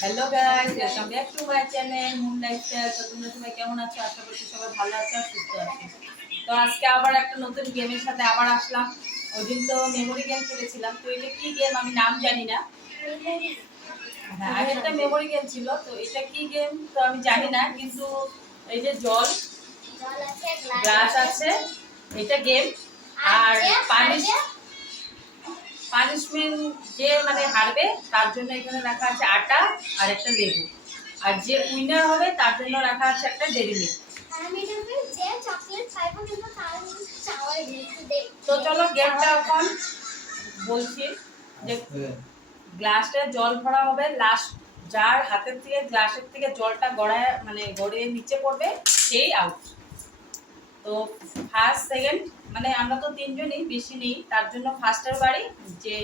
Hello guys welcome back to my channel moon lifestyle তো তোমরা সবাই কেমন আছো? আশা করছি সবাই ভালো আছো আর সুস্থ আছো। তো আজকে আবার একটা নতুন গেমের সাথে আবার আসলাম। ওই দিন তো মেমোরি গেম খেলেছিলাম। তো এটা কি গেম আমি নাম জানি না। হ্যাঁ আগে একটা মেমোরি গেম ছিল। তো এটা কি গেম তো আমি জানি না কিন্তু এই যে জল গ্লাস আছে এটা গেম আর পানিশ পানিশমেন্ট যে মানে হারবে, তার জন্য এখানে রাখা আছে আটা আর একটা লেবু। আর যে উইনার হবে, তার জন্য রাখা আছে একটা ডেরি মিল্ক তো চলো গেমটা এখন বলছি যে গ্লাসটা জল ভরা হবে লাস্ট যার হাতের থেকে, গ্লাসের থেকে জলটা গড়ায় মানে গড়িয়ে নিচে পড়বে, সেই আউট তো ফার্স্ট সেকেন্ড মানে আমরা তো তিনজনই, বেশি নেই। তার জন্য ফার্স্টের বাড়ি যে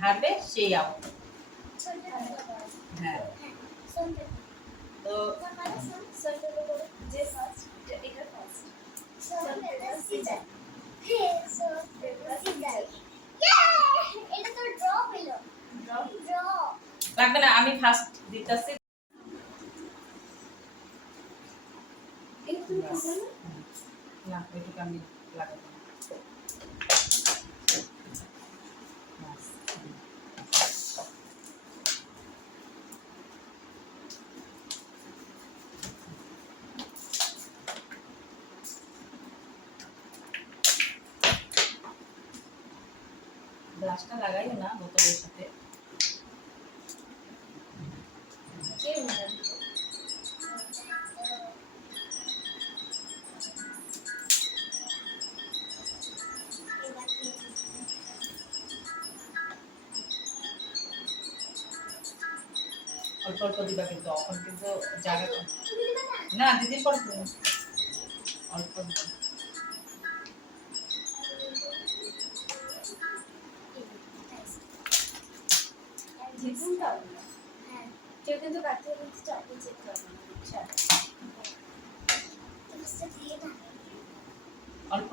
হারবে সেই আউট হ্যাঁ। আমি ফার্স্ট দিতেছি না ওইটুকু আমি লাগাবো না। ব্যাস। গ্লাসটা লাগাইও না বোতলের সাথে অল্প অল্প দিবা কিন্তু, এখন কিন্তু জায়গা না দিদির পরে অল্প দিবা। কিন্তু কাটতে অল্প?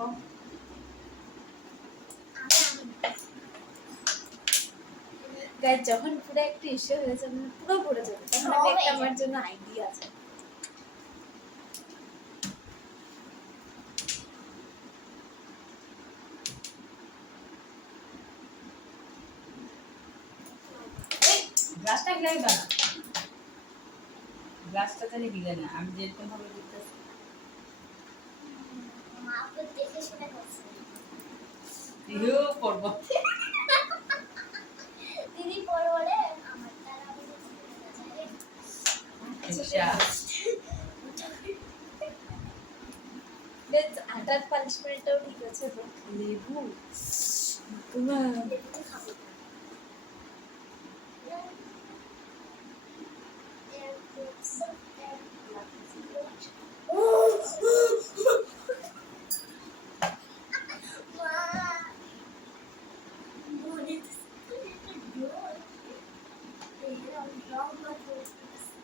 গাইজ যখন পুরো একটা ইস্যু হয়েছে মানে পুরো পড়ে যাবে। তখন আমি একটা আমার জন্য আইডিয়া আছে। গ্লাসটা গিলাই বানা গ্লাসটা তাহলে গিলে না আমি যেরকম ভাবে দিতেছি। দিদিও করব। আটার পানিশমেন্টটাও ঠিক আছে লেবু তোমার দিদি No, no, no, no, no.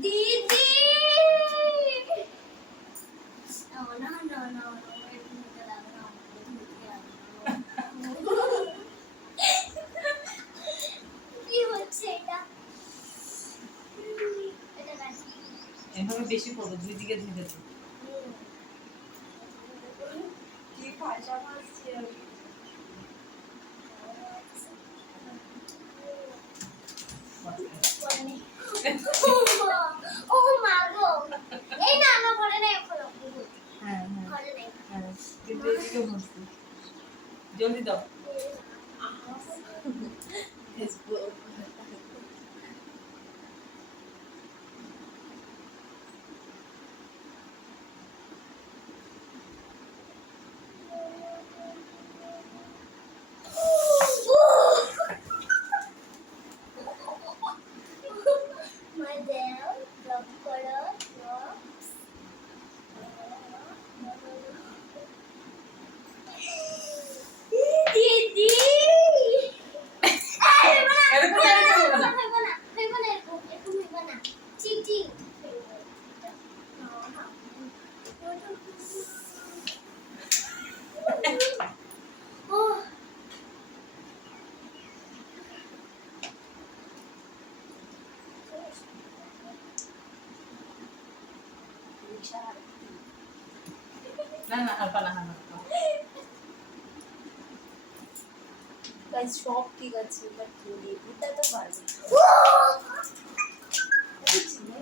কি হচ্ছে এটা এটা গাছ এভাবে বেশি করব দুই দিকে ধুতে কি ভাষা বলছি ও মা গো এই না না পড়ে নাই এখনও হ্যাঁ হ্যাঁ পড়ে নাই হ্যাঁ কিন্তু এদিকে বসছি জলদি দাও। দিশা হারা না না হালকা না হালকা গাইস সব ঠিক আছে বাট লেবুটা তো পারবে এটা চিনি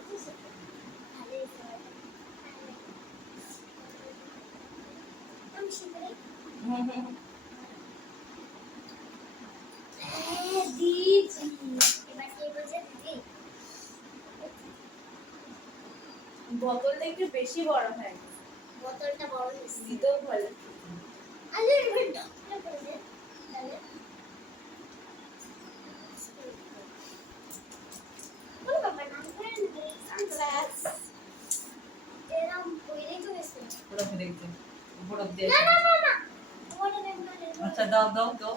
বোতলটা একটু বেশি বড় হয় বোতলটা বড় হয়েছে দিতেও ভালো আরে এবার ডক্টর বলে তাহলে বলো বাবা নাম করে সানগ্লাস এরম বইরে করেছে পুরো ফেলে দিতে বরফ দিয়ে না না না না ওটা দেন না আচ্ছা দাও দাও দাও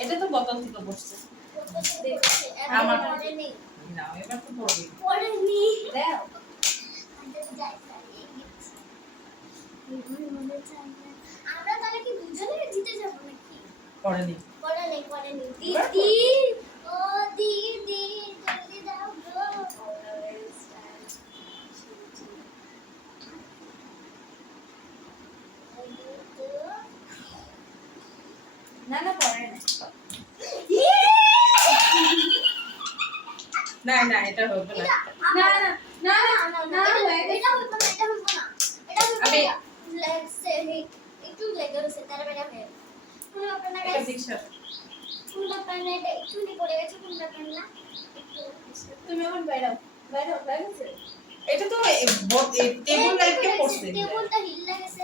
এটা তো বোতল থেকে বসছে আমার- না এবার তো পড়বে পড়েনি। দাও আমরা তাহলে কি দুজনে জিতে যাব নাকি? পড়েনি। পড়েনি। পড়েনি দিদি ও দিদি জলদি দাও গো না না পড়ে না। না না এটা হবে না। না না না না না এটা হইবো না এটা হইবো না এটা হইবো আমি- না লেগ সে একটু লেগ সে তার বেটা হয়ে কোন ব্যাপার না গাইস কোন ব্যাপার না এটা একটু নি পড়ে গেছে কোন ব্যাপার না। তুমি এখন বেরাও বেরাও এটা তো টেবিল পড়ছে টেবিলটা হিল লাগেছে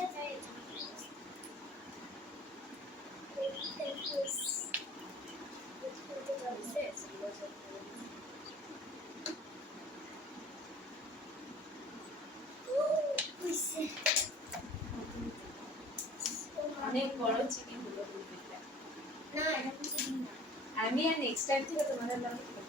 অনেক বড় চিনি হলো দুধটা না এটা কিছু দিন না আমি আর নেক্সট টাইম থেকে তোমাদের লগে খেলব।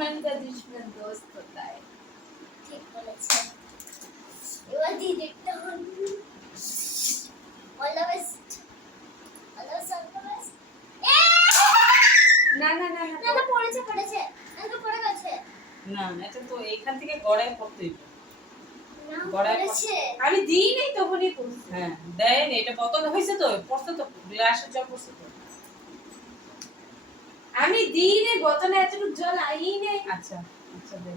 है এবার না না না পড়েছে পড়েছে। না তো পড়ে গেছে। না এটা তো এইখান থেকে গড়ায় পড়তে হইতো আমি দিই নাই তখনই হ্যাঁ দেয় এটা পতন হয়েছে তো পড়তে তো গ্লাসের জল পড়ছে তো। দিই নাই বোতলে এতটুকু জল আই নাই আচ্ছা আচ্ছা দে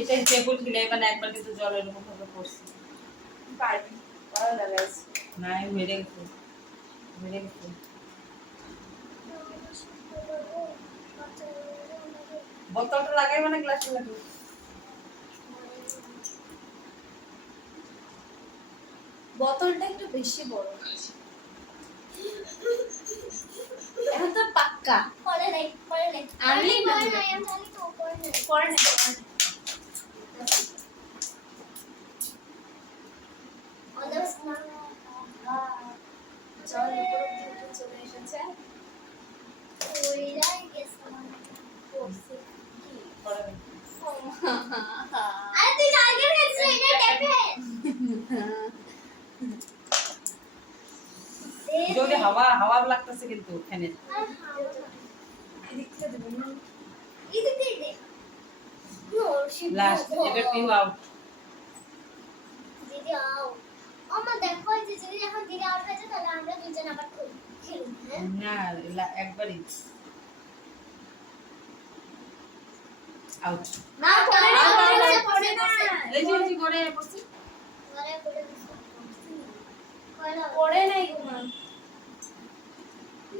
এটা টেবিল হিলে মানে একবার কিন্তু জলের মুখে পড়ছে। পারবি ভালো লাগাইছে না মেরে গেছে। মেরে গেছে। বোতলটা লাগাই মানে গ্লাসে লাগাই বোতলটা একটু বেশি বড়। এখন তো পাক্কা। পরে নাই পরে নাই। আমি পরে নাই আমি তো পরে নাই। পরে না আমাদের স্নান জল উপর অব্দি উঠে চলে এসেছে। কি পরে দেখি। আরে তুই টার্গেট হয়েছিস এটা টেপে জলদি হাওয়া হাওয়া লাগতেছে কিন্তু ফ্যানের লাস্ট এটা টিউ আউট দিদি আও আমার দেখো যে যদি এখন দিদি আউট আমরা না, একবারই আউট না পড়ে না পড়ে না পড়ে না এই যে এই করে পড়ছি ঘরে পড়ে দিছো পড়ে নাই গো মা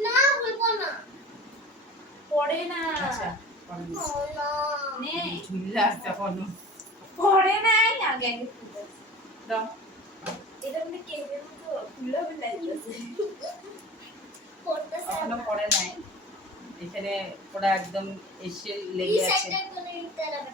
না বলব না। পড়ে না। আচ্ছা পড়ে নি। না। নে। ঝুল্লা আসছে এখনও পড়ে নাই আগে আগে দাও। এটা মানে কেকের মতো খুলে লাগতেছে পড়তেছে এখনও পড়ে নাই। এখানে ওরা একদম এসে লেগে আছে।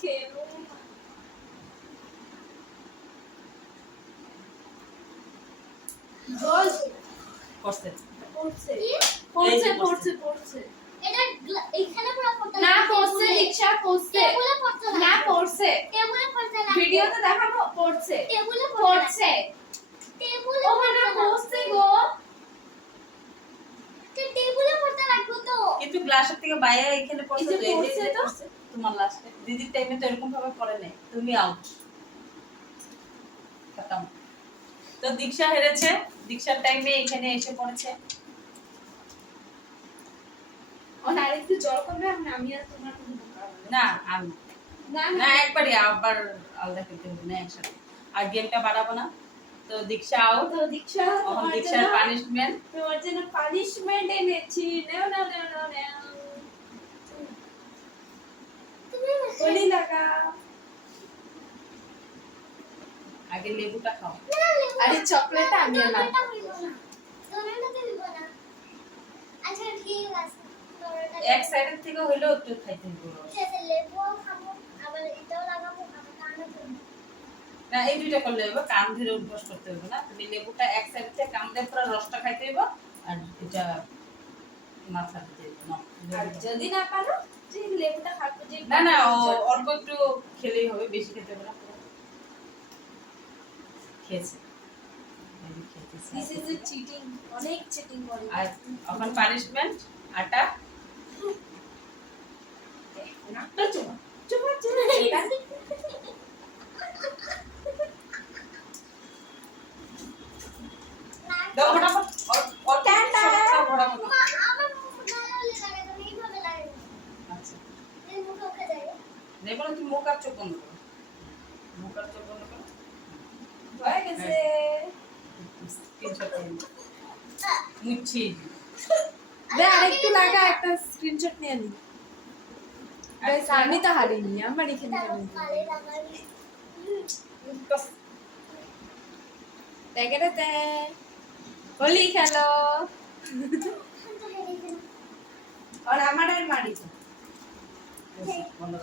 খেলো পড়ছে পড়ছে পড়ছে পড়ছে পড়ছে এটা তো কিন্তু গ্লাসের থেকে বাইরে এখানে পড়ছে তো। তোমার লাস্টে দিদির টাইমে তো এরকম ভাবে পড়ে নাই। তুমি আউট খতম। তো দীক্ষা হেরেছে। দীক্ষার টাইমে এখানে এসে পড়েছে। ও জল করবে আমি আমি আর তোমার কোনো দরকার হবে না। না আমি না না। না একবারই আবার আলাদা খেলতে হবে না একসাথে। আর গেমটা বাড়াবো না। তো দীক্ষা আউট তো দীক্ষা দীক্ষার পানিশমেন্ট তোমার জন্য পানিশমেন্ট এনেছি। নেও নাও নাও নাও। বলি লাগা আগে লেবুটা খাও আরে। চকলেটটা আমি না, হইবো হইবো এক সাইডের থেকে হইলেও একটু খাইতে। না এই দুইটা করলে হবে কান ধরে অভ্যাস করতে হবে না তুমি লেবুটা এক সাইড থেকে কান দিয়ে পুরো রসটা খাইতে হবে আর এটা মাথা দিতে না আর যদি না পারো যে লেবুটা খাব যে না না অল্প একটু খেলেই হবে বেশি খেতে হবে না। খেয়েছে। এই যে খেতেছে। দিস ইজ এ চিটিং অনেক চিটিং করে আর এখন পানিশমেন্ট আটা। চুমা চুমা চুমা এটা না, দাও ফটাফট অল- অল্প টাটা। সবটা ভরাবো না। মা, আমার মুখ গায়ে হলে লাগাই দেবো, এইভাবে লাগাই দেবো। আচ্ছা এই মুখে উঠে যায়। দেখো না তুমি মুখ আর চোখ বন্ধ করো মুখ আর চোখ বন্ধ করো হয়ে গেছে স্ক্রিনশট মুচ্ছি দে আরেকটু লাগা একটা নিয়ে আমি তো হারিনি আমার এখানে। হোলি খেলো। আর আমার আর মারি বন্ধ